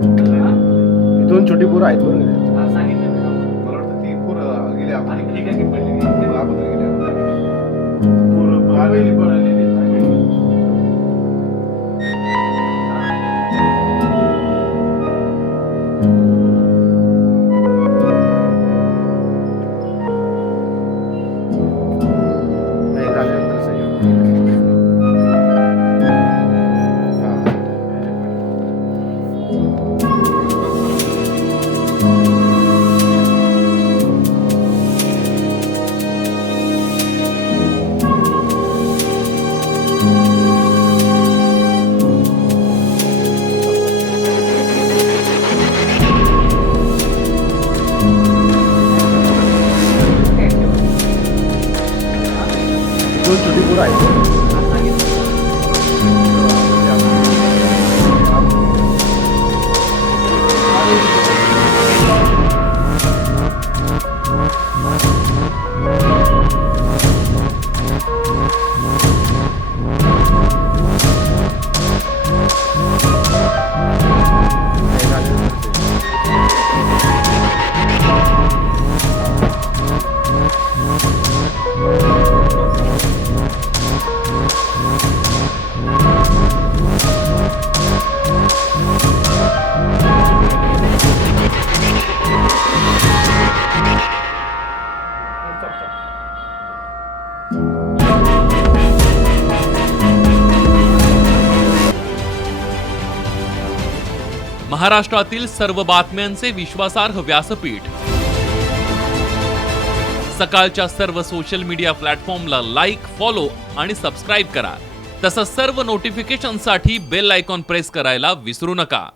दोन छोटी पोरं आहेत बरं का. मला वाटतं ती पोरं गेली आपण अगोदर गेली नाही झाल्यानंतर सही. दोन छोटी पोरं आहेत. नाही झाल्यानंतर सही. महाराष्ट्रातील सर्व बातम्यांचे विश्वासार्ह व्यासपीठ. सकाळच्या सर्व सोशल मीडिया प्लॅटफॉर्मला लाईक, फॉलो आणि सबस्क्राईब करा. तसंच सर्व नोटिफिकेशनसाठी बेल आयकॉन प्रेस करायला विसरू नका.